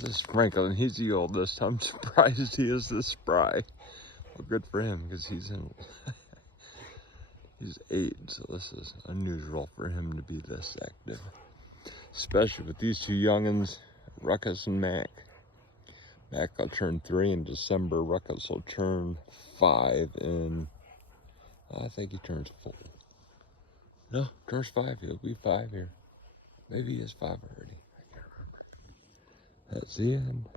This Franklin, he's the oldest. I'm surprised he is this spry. Well, good for him, because he's 8, so this is unusual for him to be this active. Especially with these two youngins, Ruckus and Mac. Mac will turn 3 in December. Ruckus will turn 5 in, I think he turns 4. No, turns 5. He'll be 5 here. Maybe he is 5 already. I can't remember. That's the end.